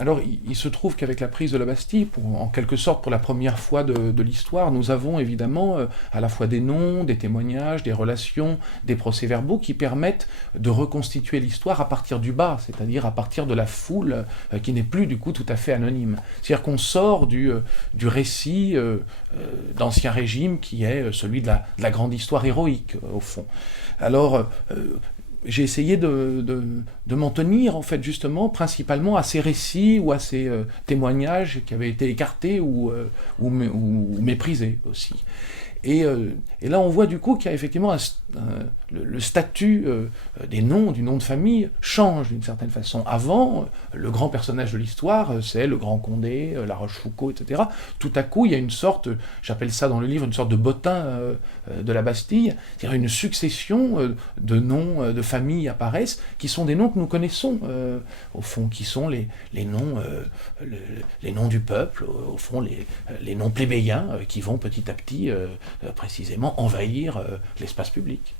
Alors, il se trouve qu'avec la prise de la Bastille, en quelque sorte pour la première fois de l'histoire, nous avons évidemment à la fois des noms, des témoignages, des relations, des procès-verbaux qui permettent de reconstituer l'histoire à partir du bas, c'est-à-dire à partir de la foule qui n'est plus du coup tout à fait anonyme. C'est-à-dire qu'on sort du récit d'Ancien Régime qui est celui de la grande histoire héroïque, au fond. Alors, j'ai essayé de m'en tenir, en fait, justement, principalement à ces récits ou à ces témoignages qui avaient été écartés ou méprisés aussi. Et là, on voit du coup qu'il y a effectivement le statut des noms, du nom de famille, change d'une certaine façon. Avant, le grand personnage de l'histoire, c'est le Grand Condé, La Rochefoucauld, etc. Tout à coup, il y a une sorte, j'appelle ça dans le livre, une sorte de bottin de la Bastille, c'est-à-dire une succession de noms de familles apparaissent, qui sont des noms que nous connaissons, au fond, qui sont les noms du peuple, au fond, les noms plébéiens qui vont petit à petit précisément envahir l'espace public.